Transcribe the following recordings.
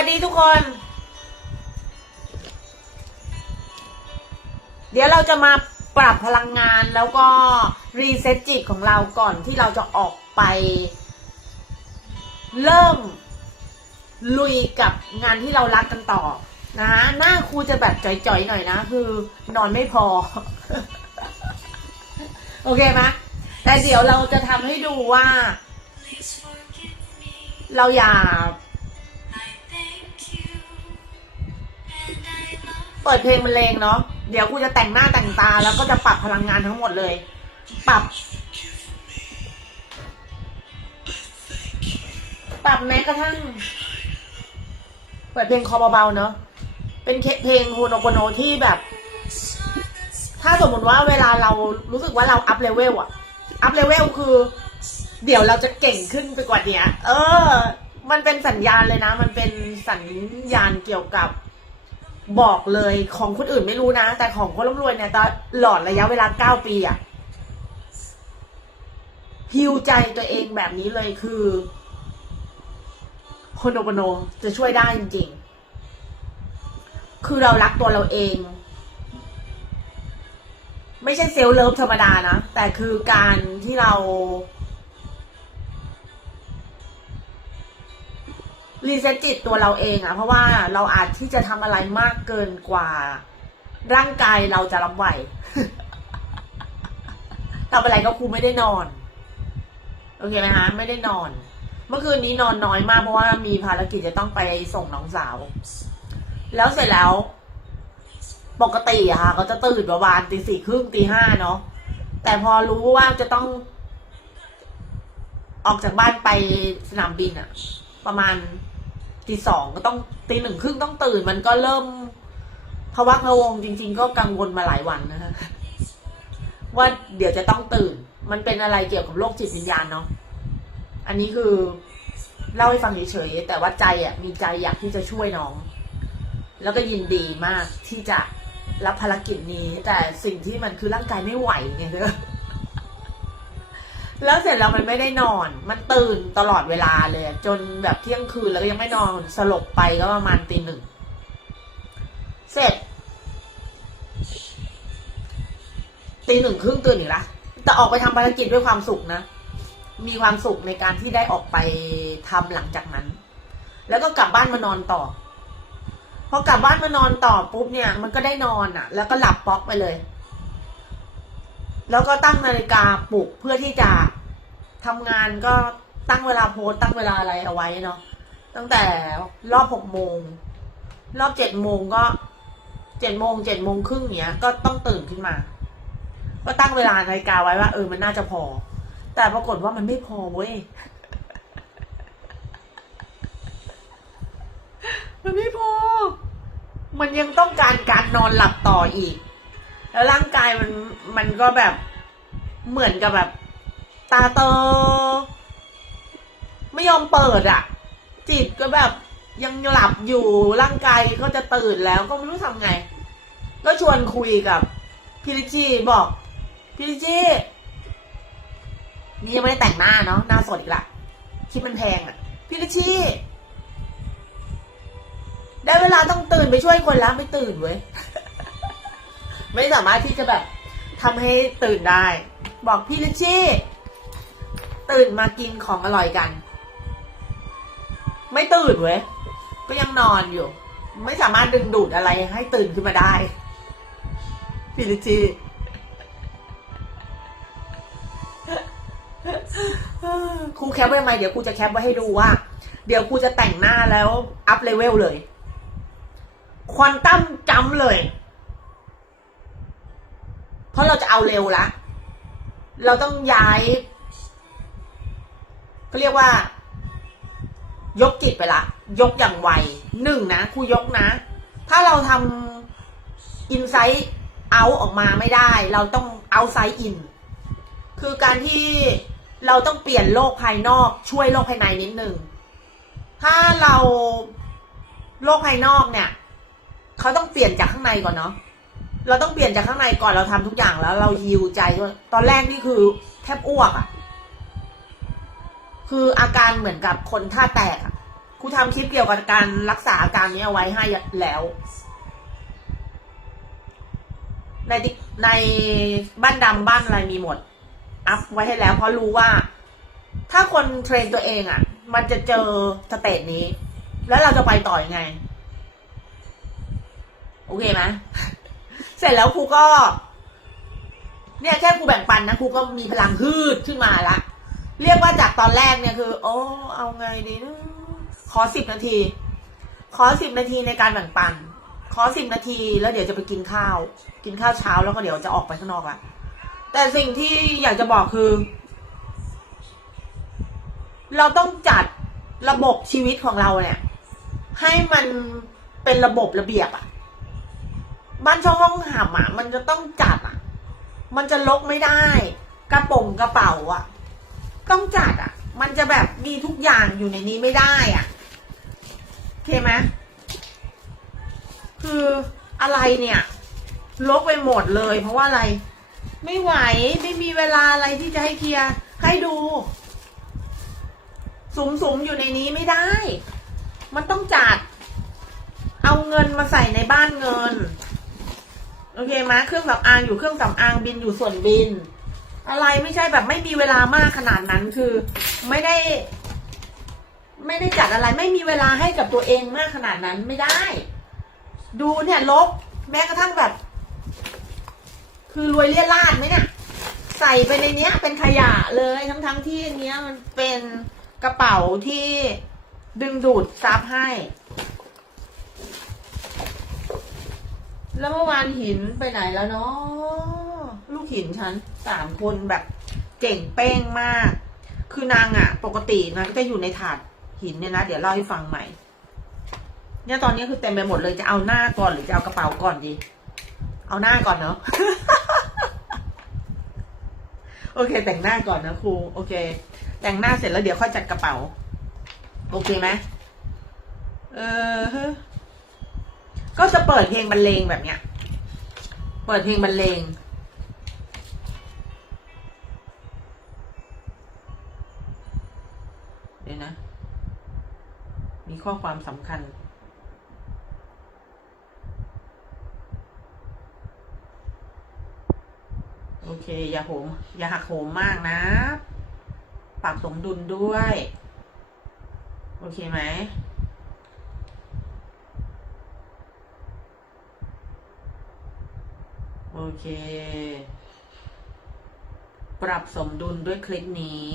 ัสดีทุกคน เดี๋ยวเราจะมาปรับพลังงานแล้วก็รีเซ็ตจิตของเราก่อนที่เราจะออกไป เริ่ม ลุยกับงานที่เรารักกันต่อนะฮะหน้าครูจะแบบจ่อยๆหน่อยนะ คือนอนไม่พอ โอเคไหมแต่เดี๋ยวเราจะทำให้ดูว่า เราอย่า เปิดเพลงบรรเลงเนาะ เดี๋ยวกูจะแต่งหน้าแต่งตาแล้วก็จะปรับพลังงานทั้งหมดเลย ปรับ ปรับแม้กระทั่ง เปิดเพลงคอเบาๆเนาะ เป็นเพลงโฮโนโกโนที่แบบ ถ้าสมมติว่าเวลาเรารู้สึกว่าเราอัพเลเวลอะอัพเลเวลคือ เดี๋ยวเราจะเก่งขึ้นไปกว่านี้เออ มันเป็นสัญญาณเลยนะ มันเป็นสัญญาณเกี่ยวกับ บอกเลยของคนอื่นไม่รู้นะ แต่ของคนร่ำรวยเนี่ยตลอดระยะเวลาเก้าปีอะฮิวใจตัวเองแบบนี้เลยคือโฮโนโกโนจะช่วยได้จริงๆ คือเรารักตัวเราเอง ไม่ใช่เซลล์เลิฟธรรมดานะ แต่คือการที่เรา รีเซ็ตจิตตัวเราเองอะเพราะว่าเราอาจที่จะทำอะไรมากเกินกว่า ร่างกายเราจะรับไหวทำอะไรก็ครูไม่ได้นอน โอเคไหมคะไม่ได้นอน เมื่อคืนนี้นอนน้อยมากเพราะว่ามีภารกิจจะต้องไปส่งน้องสาว แล้วเสร็จแล้ว ปกติอะค่ะเขาจะตื่นประมาณตีสี่ครึ่งตีห้าเนาะแต่พอรู้ว่าจะต้อง ออกจากบ้านไปสนามบินอะประมาณ ตีสองก็ต้องตีหนึ่งครึ่งต้องตื่น มันก็เริ่มภาวะพะวงจริง ๆ ก็กังวลมาหลายวันนะฮะว่าเดี๋ยวจะต้องตื่น มันเป็นอะไรเกี่ยวกับโรคจิตวิญญาณเนาะอันนี้คือเล่าให้ฟังเฉยๆแต่ว่าใจอะมีใจอยากที่จะช่วยน้อง แล้วก็ยินดีมากที่จะรับภารกิจนี้ แต่สิ่งที่มันคือร่างกายไม่ไหวไงเด้อ แล้วเสร็จแล้วมันไม่ได้นอน มันตื่นตลอดเวลาเลย จนแบบเที่ยงคืนแล้วก็ยังไม่นอนสลบไปก็ประมาณตีหนึ่ง เสร็จตีหนึ่งครึ่งตื่นอีกละแต่ออกไปทำภารกิจด้วยความสุขนะ มีความสุขในการที่ได้ออกไปทำหลังจากนั้น แล้วก็กลับบ้านมานอนต่อพอกลับบ้านมานอนต่อปุ๊บเนี่ย มันก็ได้นอนอะ่ะ แล้วก็หลับป๊อกไปเลย แล้วก็ตั้งนาฬิกาปลุกเพื่อที่จะทำงานก็ตั้งเวลาโพสต์ตั้งเวลาอะไรเอาไว้เนาะตั้งแต่รอบหกโมงรอบเจ็ดโมงก็เจ็ดโมงเจ็ดโมงครึ่งเนี้ย ก็ต้องตื่นขึ้นมา ก็ตั้งเวลานาฬิกาไว้ว่าเออมันน่าจะพอ แต่ปรากฏว่ามันไม่พอเว้ยมันไม่พอ มันยังต้องการการนอนหลับต่ออีก แล้วร่างกายมันมันก็แบบเหมือนกับแบบ ตาโต ไม่ยอมเปิดอะจิตก็แบบยังหลับอยู่ร่างกายก็จะตื่นแล้วก็ไม่รู้ทำไง ก็ชวนคุยกับพี่ลิชี่บอกพี่ลิชี่นี่ยังไม่ได้แต่งหน้าเนาะหน้าสดอีกละคิดมันแพงอะพี่ลิชชี่ได้เวลาต้องตื่นไปช่วยคนแล้วไม่ตื่นเว้ย ไม่สามารถที่จะแบบทำให้ตื่นได้ บอกพี่ลิชชี่ ตื่นมากินของอร่อยกัน ไม่ตื่นเว้ย ก็ยังนอนอยู่ ไม่สามารถดึงดูดอะไรให้ตื่นขึ้นมาได้ พี่ลิชชี่ครูแคปไว้ไหมเดี๋ยวครูจะแคปไว้ให้ดูว่า เดี๋ยวครูจะแต่งหน้าแล้ว อัพเลเวลเลย ควอนตัมจำเลย เพราะเราจะเอาเร็วละเราต้องย้ายเขาเรียกว่า ยกจิตไปละ ยกอย่างไวหนึ่งนะครูยกนะ ถ้าเราทำอินไซต์เอาออกมาไม่ได้ เราต้องเอาไซต์อิน คือการที่เราต้องเปลี่ยนโลกภายนอก ช่วยโลกภายในนิดนึงถ้าเราโลกภายนอกเนี่ย เขาต้องเปลี่ยนจากข้างในก่อนเนาะ เราต้องเปลี่ยนจากข้างในก่อนเราทำทุกอย่างแล้ว เราฮิวใจด้วยตอนแรกนี่คือแทบอ้วกอะ่ะ คืออาการเหมือนกับคนท่าแตกอะครูทำคลิปเกี่ยวกับการรักษาอาการนี้เอาไว้ให้แล้ว ในในบ้านดำบ้านอะไรมีหมด อัพไว้ให้แล้ว เพราะรู้ว่า ถ้าคนเทรนตัวเองอะ่ะ มันจะเจอสเตจนี้ แล้วเราจะไปต่ออยังไง โอเคไหม เสร็จแล้วครูก็ เนี่ยแค่ครูแบ่งปันนะครูก็มีพลังฮืดขึ้นมาละเรียกว่าจากตอนแรกเนี่ยคือ โอ้เอาไงดีนะขอสิบนาที ขอสิบนาทีในการแบ่งปัน ขอสิบนาที แล้วเดี๋ยวจะไปกินข้าว กินข้าวเช้าแล้วก็เดี๋ยวจะออกไปข้างนอกละแต่สิ่งที่อยากจะบอกคือ เราต้องจัดระบบชีวิตของเราเนี่ย ให้มันเป็นระบบระเบียบอะ บ้านช่องห้องหำอะ มันจะต้องจัดอะ มันจะลกไม่ได้ กระป๋งกระเป๋าอะต้องจัดอะ มันจะแบบมีทุกอย่างอยู่ในนี้ไม่ได้อะโอเคไหมคืออะไรเนี่ยลกไปหมดเลย เพราะว่าอะไร ไม่ไหวไม่มีเวลาอะไรที่จะให้เคลียร์ให้ดู สุมสมๆอยู่ในนี้ไม่ได้ มันต้องจัด เอาเงินมาใส่ในบ้านเงิน อเคไหมเครื่องสำอางอยู่เครื่องสำอางบินอยู่ส่วนบิน อะไรไม่ใช่แบบไม่มีเวลามากขนาดนั้นคือ ไม่ได้ ไม่ได้จัดอะไร ไม่มีเวลาให้กับตัวเองมากขนาดนั้นไม่ได้ ดูเนี่ยลบแม้กระทั่งแบบ คือรวยเลี่ยราดไหมเนี่ยใส่ไปในเนี้ย เป็นขยะเลยทั้งทั้งๆที่เนี้ยมันเป็นกระเป๋าที่ดึงดูดซับให้ แล้วเมื่อวานหินไปไหนแล้วเนาะลูกหินฉันสามคนแบบเจ๋งเป้งมาก คือนางอะปกตินางก็จะอยู่ในถาดหินเนี่ยนะเดี๋ยวเล่าให้ฟังใหม่ เนี่ยตอนนี้คือเต็มไปหมดเลยจะเอาหน้าก่อนหรือจะเอากระเป๋าก่อนดี เอาหน้าก่อนเนาะโอเค แต่งหน้าก่อนนะครู โอเค แต่งหน้าเสร็จแล้วเดี๋ยวค่อยจัดกระเป๋า โอเคไหมเออ ก็จะเปิดเพลงบรรเลงแบบเนี้ย เปิดเพลงบรรเลง เดี๋ยวนะ มีข้อความสำคัญ โอเค อย่าโหม อย่าหักโหมมากนะ ปรับสมดุลด้วย โอเคไหม โอเค ปรับสมดุลด้วยคลิปนี้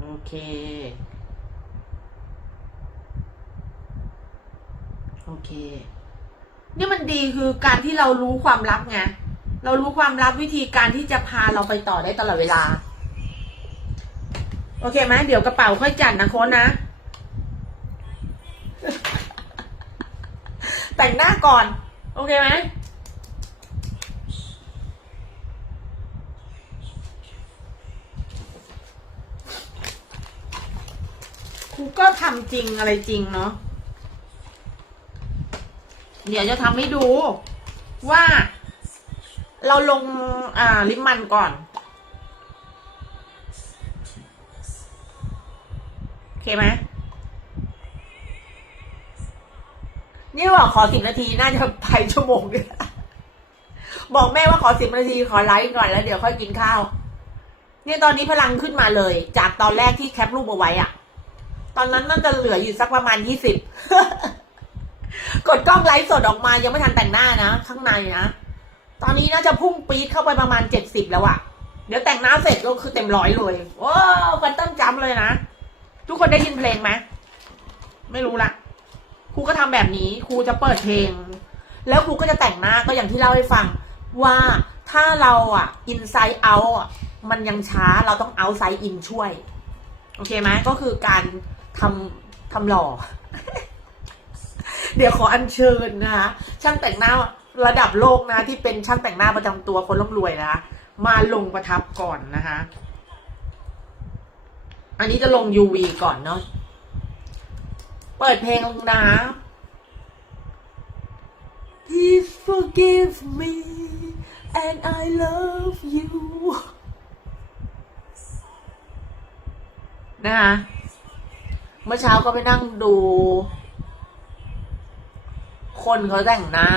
โอเค โอเค นี่มันดีคือการที่เรารู้ความลับไง เรารู้ความลับวิธีการที่จะพาเราไปต่อได้ตลอดเวลา โอเคไหมเดี๋ยวกระเป๋าค่อยจัดนะโค้ดนะ แต่ งหน้าก่อน โอเคไหมครูก็ทำจริงอะไรจริงเนาะเดี๋ยวจะทำให้ดูว่า เราลงอ่าลิปมันก่อน โอเคไหม นี่บอกขอสิบนาทีน่าจะไปชั่วโมงเดียบอกแม่ว่าขอสิบนาทีขอไลฟ์ก่อนแล้วเดี๋ยวค่อยกินข้าวเนี่ยตอนนี้พลังขึ้นมาเลย จากตอนแรกที่แคปรูปเอาไว้อะตอนนั้นน่าจะเหลืออยู่สักประมาณยี่สิบกดกล้องไลฟ์สดออกมายังไม่ทันแต่งหน้านะ ข้างในนะตอนนี้น่าจะพุ่งปี๊ดเข้าไปประมาณเจ็ดสิบแล้วอะเดี๋ยวแต่งหน้าเสร็จก็คือเต็มร้อยเลยว้าวกันตั้งจำเลยนะ ทุกคนได้ยินเพลงไหมไม่รู้ละ ครูก็ทำแบบนี้ครูจะเปิดเพลง แล้วครูก็จะแต่งหน้าก็อย่างที่เล่าให้ฟัง ว่าถ้าเราอะอินไซ e ์เอาอะมันยังช้าเราต้องเอาไซ e ์อินช่วย โอเคไหมก็คือการทำทำหล่อ เดี๋ยวขออัญเชิญนะคะช่างแต่งหน้าระดับโลกนะที่เป็นช่างแต่งหน้าประจำตัวคนร่ำรวยนะคะมาลงประทับก่อนนะคะ อันนี้จะลง UV ก่อนเนาะ ปิดเพลงลงนะ Please forgive me and I love you นะคะเมื่อเช้าก็ไปนั่งดู คนเขาแต่งหน้า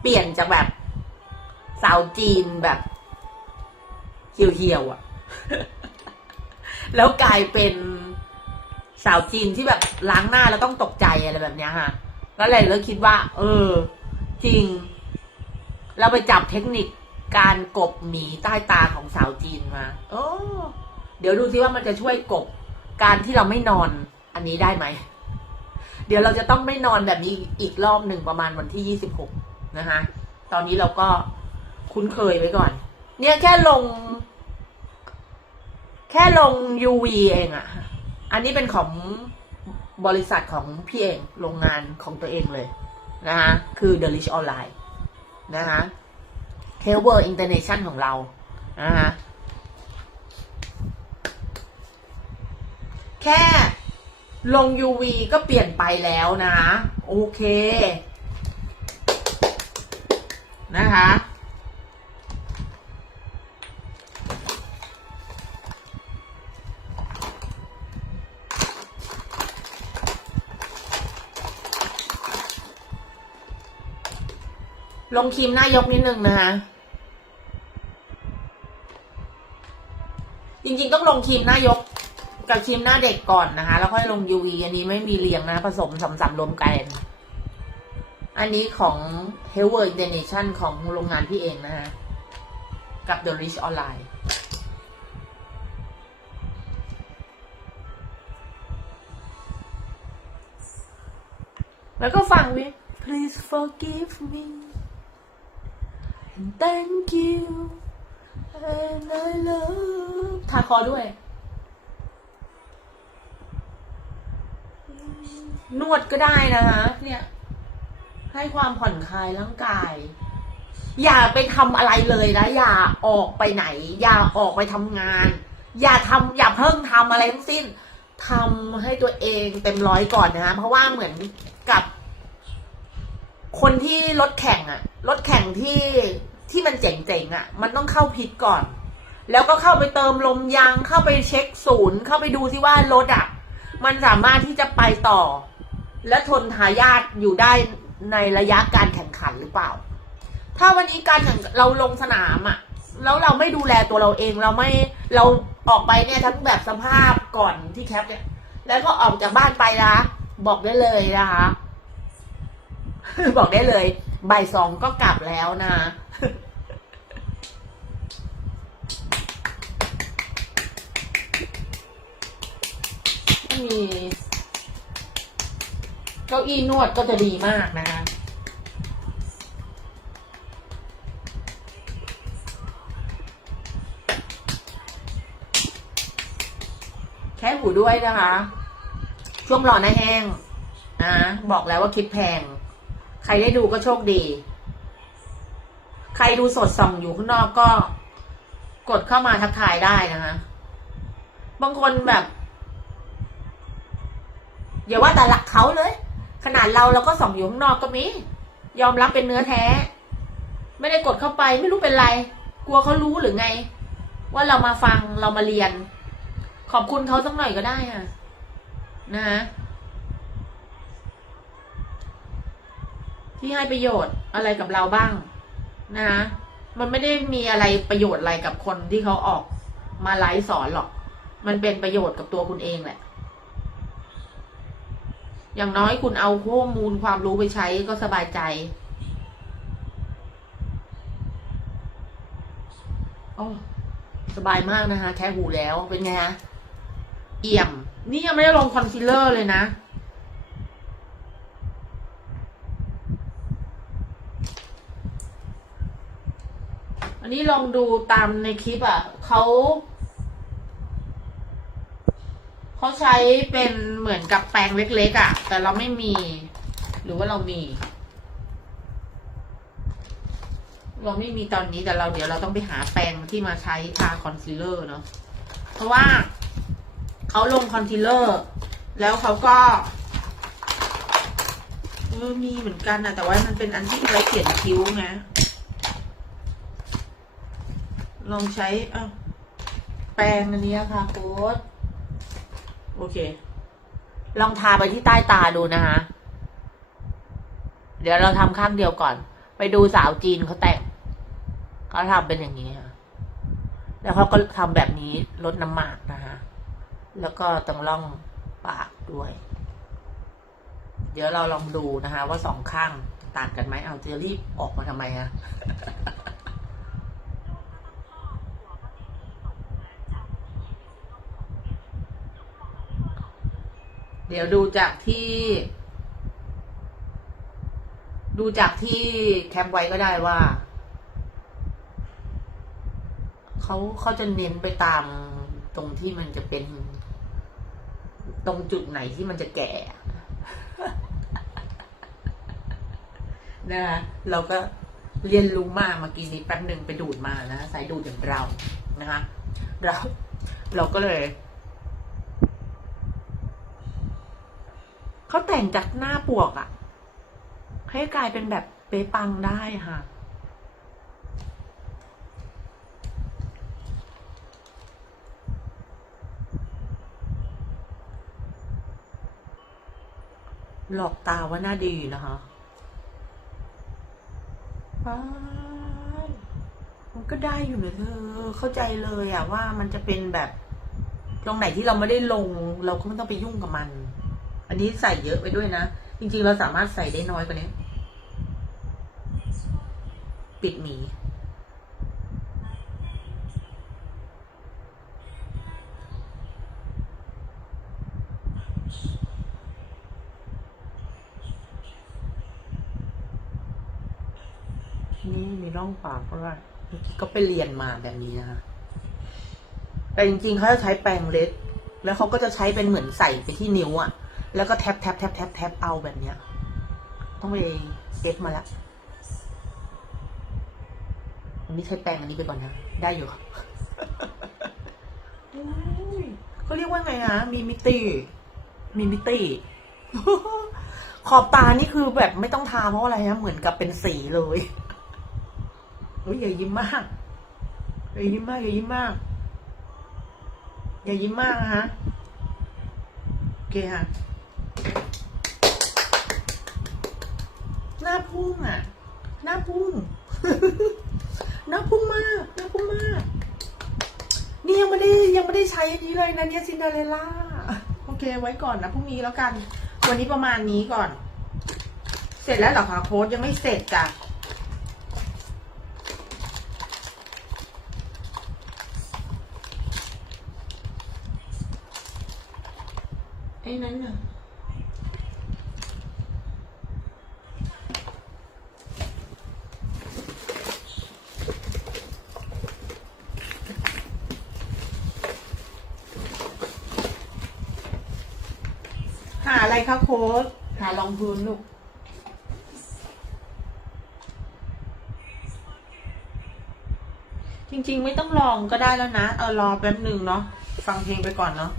เปลี่ยนจากแบบสาวจีนแบบเหี่ยวๆอะ่ะ แล้วกลายเป็น สาวจีนที่แบบล้างหน้าแล้วต้องตกใจอะไรแบบเนี้ยค่ะก็เลยเลิกคิดว่า เออ จริง เราไปจับเทคนิคการกบหมีใต้ตาของสาวจีนมาโอ้เดี๋ยวดูซิว่ามันจะช่วยกบการที่เราไม่นอน อันนี้ได้ไหม เดี๋ยวเราจะต้องไม่นอนแบบนี้อีกรอบหนึ่งประมาณวันที่ยี่สิบหกนะคะ ตอนนี้เราก็คุ้นเคยไว้ก่อน เนี่ยแค่ลง แค่ลง UV เองอะ อันนี้เป็นของบริษัทของพี่เองโรงงานของตัวเองเลยนะคะคือ The Rich Online นะคะ h e l w o r International ของเรานะคะแค่ลง UV ก็เปลี่ยนไปแล้วนะ โอเค นะคะ ลงครีมหน้ายกนิดนึงนะคะ จริงๆต้องลงครีมหน้ายกกับครีมหน้าเด็กก่อนนะคะ แล้วค่อยลง UV อันนี้ไม่มีเรียงนะ ผสมสำสับรวมกัน อันนี้ของ h e l w o r International ของโรงงานพี่เองนะคะกับ The Rich Online แล้วก็ฟังวิ Please forgive me and thank you and I love ทาคอด้วย นวดก็ได้นะคะเนี่ย ให้ความผ่อนคลายร่างกาย อย่าไปทำอะไรเลยนะ อย่าออกไปไหน อย่าออกไปทำงาน อย่าทำอย่าเพิ่งทำอะไรทั้งสิ้นทำให้ตัวเองเต็มร้อยก่อนนะคะเพราะว่าเหมือนกับ คนที่รถแข่งอะรถแข่งที่ที่มันเจ๋งๆอะมันต้องเข้าพิษก่อน แล้วก็เข้าไปเติมลมยางเข้าไปเช็คศูนย์ เข้าไปดูซิว่ารถอะมันสามารถที่จะไปต่อ และทนทายาทอยู่ได้ในระยะการแข่งขันหรือเปล่า ถ้าวันนี้การแข่งเราลงสนามอะแล้วเราไม่ดูแลตัวเราเองเราไม่เราออกไปเนี่ยทั้งแบบสภาพก่อนที่แคปเนี่ย แล้วก็ออกจากบ้านไปนะบอกได้เลยนะคะ บอกได้เลยบ่ายสองก็กลับแล้วนะ มีเก้าอี้นวดก็จะดีมากนะคะแค่หูด้วยนะคะ ช่วงรอหน้าแห้งนะบอกแล้วว่าคิดแพง ครได้ดูก็โชคดี ใครดูสดส่องอยู่ข้างนอกก็ กดเข้ามาทักทายได้นะคะบางคนแบบอย่าว่าแต่หลักเขาเลย ขนาดเราเราก็ส่องอยู่ข้างนอกก็มี ยอมรับเป็นเนื้อแท้ ไม่ได้กดเข้าไปไม่รู้เป็นไร กลัวเขารู้หรือไง ว่าเรามาฟังเรามาเรียน ขอบคุณเขาสักหน่อยก็ได้อะนะฮะ ที่ให้ประโยชน์อะไรกับเราบ้างนะฮะมันไม่ได้มีอะไรประโยชน์อะไรกับคนที่เขาออกมาไลฟ์สอนหรอก มันเป็นประโยชน์กับตัวคุณเองแหละ อย่างน้อยคุณเอาข้อมูลความรู้ไปใช้ก็สบายใจโอ้สบายมากนะคะ แค่หูแล้วเป็นไงฮะ เอี่ยม นี่ยังไม่ได้ลงคอนซีลเลอร์เลยนะ นนี้ลองดูตามในคลิปอะเขาเขาใช้เป็นเหมือนกับแปรงเล็กๆอะ แต่เราไม่มี หรือว่าเรามี เราไม่มีตอนนี้แต่เราเดี๋ยวเราต้องไปหาแปรงที่มาใช้ทาคอนซีลเลอร์เนาะเพราะว่าเขาลงคอนซีลเลอร์ แล้วเขาก็เออมีเหมือนกันนะแต่ว่ามันเป็นอันที่ไว้เขียนคิ้วไง ลองใช้อ้าแปรงอันนี้ค่ะโค้ดโอเค ลองทาไปที่ใต้ตาดูนะคะ เดี๋ยวเราทำข้างเดียวก่อน ไปดูสาวจีนเขาแต่งเขาทำเป็นอย่างนี้ค่ะแล้วเขาก็ทำแบบนี้ลดน้ำหมากนะคะแล้วก็ตรงร่องปากด้วย เดี๋ยวเราลองดูนะคะ ว่าสองข้างต่างกันไหมเอาจะรีบออกมาทำไมอะ เดี๋ยวดูจากที่ ดูจากที่แคปไว้ก็ได้ว่าเขาเขาจะเน้นไปตามตรงที่มันจะเป็น ตรงจุดไหนที่มันจะแก่นะคะเราก็เรียนรู้มากเมื่อกี้นี้แป๊บหนึ่งไปดูดมานะสายดูดอย่างเรานะคะเราเราก็เลย เขา แต่งจากหน้าปวกอะให้กลายเป็นแบบเป๊ะปังได้ค่ะ หลอกตาว่าหน้าดีนะคะป้ามันก็ได้อยู่นะเธอ เข้าใจเลยอะว่ามันจะเป็นแบบ ตรงไหนที่เราไม่ได้ลง เราก็ไม่ต้องไปยุ่งกับมัน อันนี้ใส่เยอะไปด้วยนะ จริงๆเราสามารถใส่ได้น้อยกว่านี้ ปิดหมี นี่มีร่องปากด้วยเมื่อกี้ก็ไปเรียนมาแบบนี้นะคะ แต่จริงๆเขาจะใช้แปรงเล็ดแล้วเขาก็จะใช้เป็นเหมือนใส่ไปที่นิ้วอะ แล้วก็แท็บแท็บแท็บแท็บแท็บเอาแบบเนี้ย ต้องไปเก็ตมาแล้วอันนี้ใช้แปรงอันนี้ไปก่อนนะ ได้อยู่อุ้ยเขาเรียกว่าไงฮะมีมิติ มีมิติ ขอบตานี่คือแบบไม่ต้องทาเพราะอะไรฮะเหมือนกับเป็นสีเลยเฮ้ยอย่ายิ้มมากอย่ายิ้มมากอย่ายิ้มมากอย่ายิ้มมากนะฮะโอเคค่ะ หน้า พุ่งอะ หน้าพุ่ง หน้าพุ่งมาก หน้าพุ่งมาก นี่ยังไม่ได้ยังไม่ได้ใช้อันนี้เลยนะเนี่ยซินเดอเรลล่า โอเคไว้ก่อนนะพรุ่งนี้แล้วกัน วันนี้ประมาณนี้ก่อน เสร็จแล้วเหรอคะโค้ดยังไม่เสร็จจ้ะไอ้นั้นน่ะ หาอะไร คะโค้ดหาลองพื้นลูกจริงๆ ไม่ต้องลองก็ได้แล้วนะ เออรอแป๊บหนึ่งเนาะฟังเพลงไปก่อนเนาะ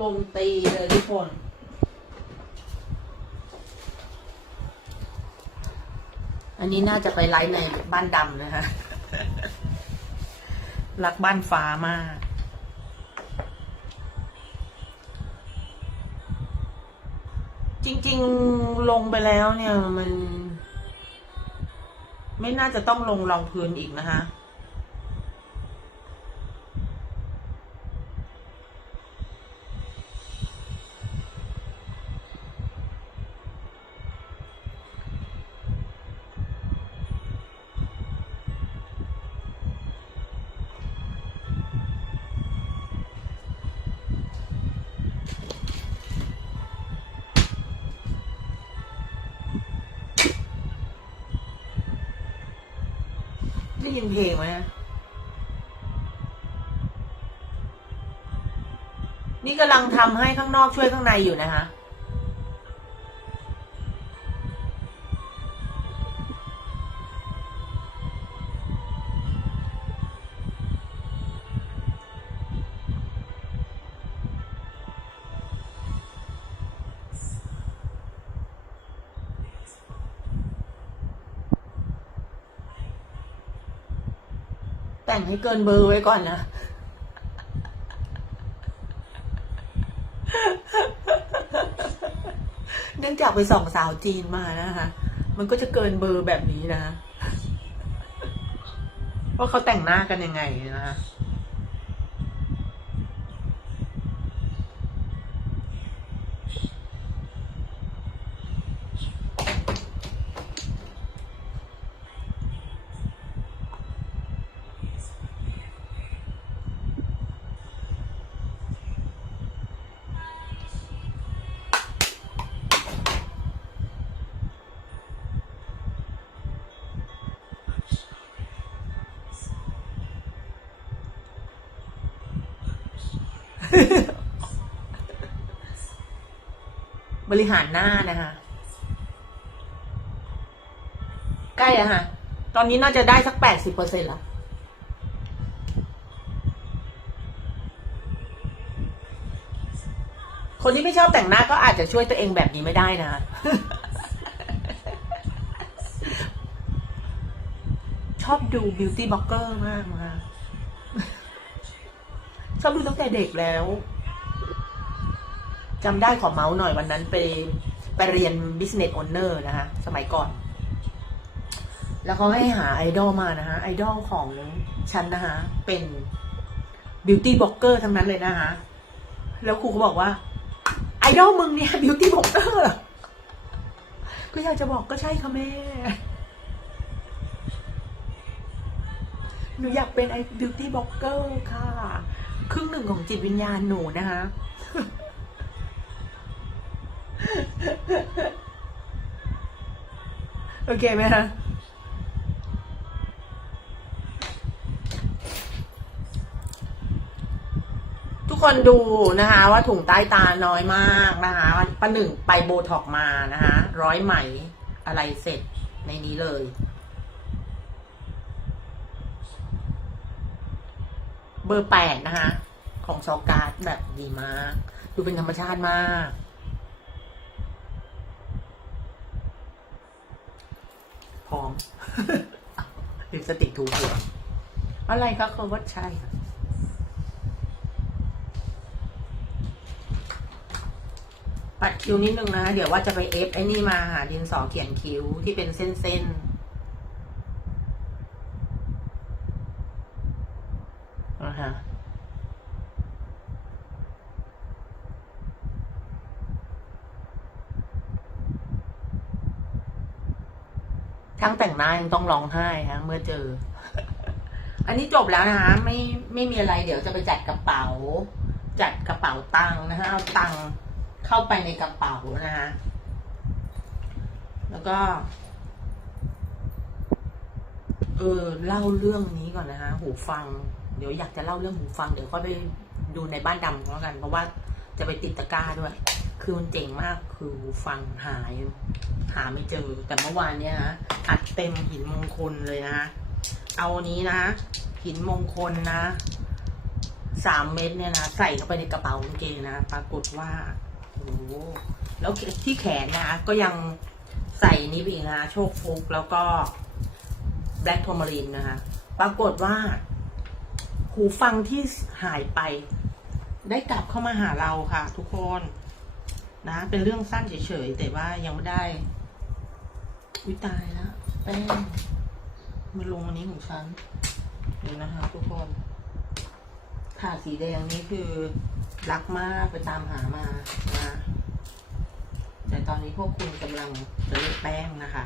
ลมตีเลยทุกคนอันนี้น่าจะไปไลฟ์ในบ้านดำนะคะ รักบ้านฟ้ามาก จริง ๆ ลงไปแล้วเนี่ยมัน ไม่น่าจะต้องลงรองพื้นอีกนะคะ ยินเพลงไหมนี่กำลังทำให้ข้างนอกช่วยข้างในอยู่นะคะ ให้เกินเบอร์ไว้ก่อนนะ เนื่องจากไปส่องสาวจีนมานะคะ มันก็จะเกินเบอร์แบบนี้นะ ว่าเขาแต่งหน้ากันยังไงนะคะ ริหารหน้านะคะใกล้แล้วค่ะ ตอนนี้น่าจะได้สักแปดสิบเปอร์เซ็นต์แล้วคนที่ไม่ชอบแต่งหน้าก็อาจจะช่วยตัวเองแบบนี้ไม่ได้นะ ชอบดูบิวตี้บล็อกเกอร์มากมาชอบดูตั้งแต่เด็กแล้ว จำได้ขอเมาส์หน่อยวันนั้นไปไปเรียน business owner นะคะ สมัยก่อน แล้วเขาให้หาไอดอลมานะคะไอดอลของฉันนะคะเป็น beauty blogger ทั้งนั้นเลยนะคะแล้วครูเขาบอกว่า ไอดอลมึงเนี่ย beauty blogger เหรอก็อยากจะบอกก็ใช่ค่ะแม่ หนูอยากเป็นไอ beauty blogger ค่ะ ครึ่งหนึ่งของจิตวิญญาณหนูนะคะ โอเคไหมคะทุกคนดูนะคะ ว่าถุงใต้ตาน้อยมากนะคะป้าหนึ่งไปโบท็อกมานะคะ ร้อยไหมอะไรเสร็จในนี้เลย เบอร์แปดนะคะ ของซอการ์ดแบบดีมาก ดูเป็นธรรมชาติมาก พร้อมลิปสติกถูหัวอะไรคะคือว่าใช่ค่ะปัดคิ้วนิดนึงนะ เดี๋ยวว่าจะไปเอฟไอ้นี่มาหาดินสอเขียนคิ้วที่เป็นเส้นๆนะคะ ทั้งแต่งหน้ายังต้องร้องไห้ฮะเมื่อเจอ อันนี้จบแล้วนะคะไม่ไม่มีอะไรเดี๋ยวจะไปจัดกระเป๋า จัดกระเป๋าตังค์นะคะเอาตังค์เข้าไปในกระเป๋านะคะแล้วก็ เออเล่าเรื่องนี้ก่อนนะคะหูฟัง เดี๋ยวอยากจะเล่าเรื่องหูฟัง เดี๋ยวก็ไปดูในบ้านดำแล้วกัน เพราะว่าจะไปติดตะกร้าด้วย คือมันเจ๋งมากคือฟังหาย หาไม่เจอ แต่เมื่อวานเนี้ยนะอัดเต็มหินมงคลเลยนะเอาอันนี้นะ หินมงคลนะสามเม็ดเนี่ยนะใส่เข้าไปในกระเป๋ากางเกงนะปรากฏว่าโอ้โหแล้วที่แขนนะก็ยังใส่นี้ไปอีกนะโชคฟุกแล้วก็แบล็กโทมารินนะคะ ปรากฏว่า หูฟังที่หายไป ได้กลับเข้ามาหาเราค่ะ ทุกคน นะ เป็นเรื่องสั้นเฉยๆแต่ว่ายังไม่ได้อุ้ยตายแล้วแป้งมาลงอันนี้ของฉันเดี๋ยวนะคะทุกคนค่ะสีแดงนี้คือรักมากไปตามหามานะแต่ตอนนี้พวกคุณกำลังจะเลือกแป้งนะคะ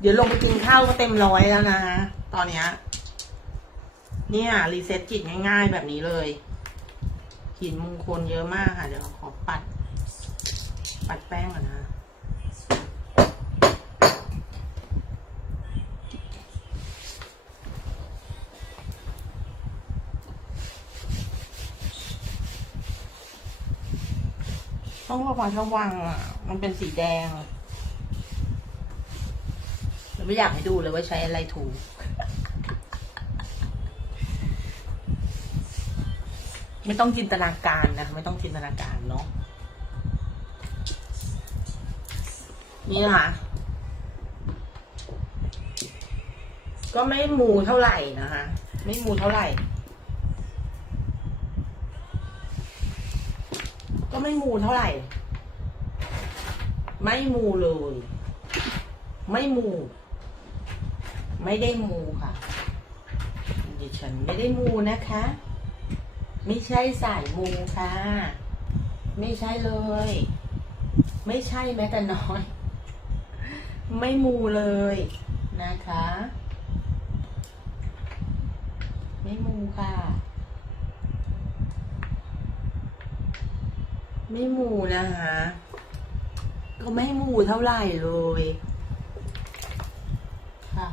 เดี๋ยวลงไปกินข้าวก็เต็มร้อยแล้วนะตอนเนี้ย เนี่ยรีเซ็ตจิตง่าย ๆ แบบนี้เลยหินมงคลเยอะมากค่ะ เดี๋ยวขอปัด ปัดแป้งก่อนนะต้องระวังระวังอะ มันเป็นสีแดงเราไม่อยากให้ดูเลยว่าใช้อะไรถู ไม่ต้องจินตนาการนะ ไม่ต้องจินตนาการเนาะนี่นะคะก็ไม่มูเท่าไหร่นะคะ ไม่มูเท่าไหร่ ก็ไม่มูเท่าไหร่ ไม่มูเลย ไม่มู ไม่ได้มูค่ะดิฉันไม่ได้มูนะคะ ไม่ใช่สายมูค่ะ ไม่ใช่เลย ไม่ใช่แม้แต่น้อย ไม่มูเลยนะคะ ไม่มูค่ะ ไม่มูนะคะ ก็ไม่มูเท่าไหร่เลย ค่ะ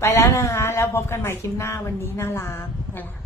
ไปแล้วนะคะ แล้วพบกันใหม่คลิปหน้าวันนี้น่ารักน่ารัก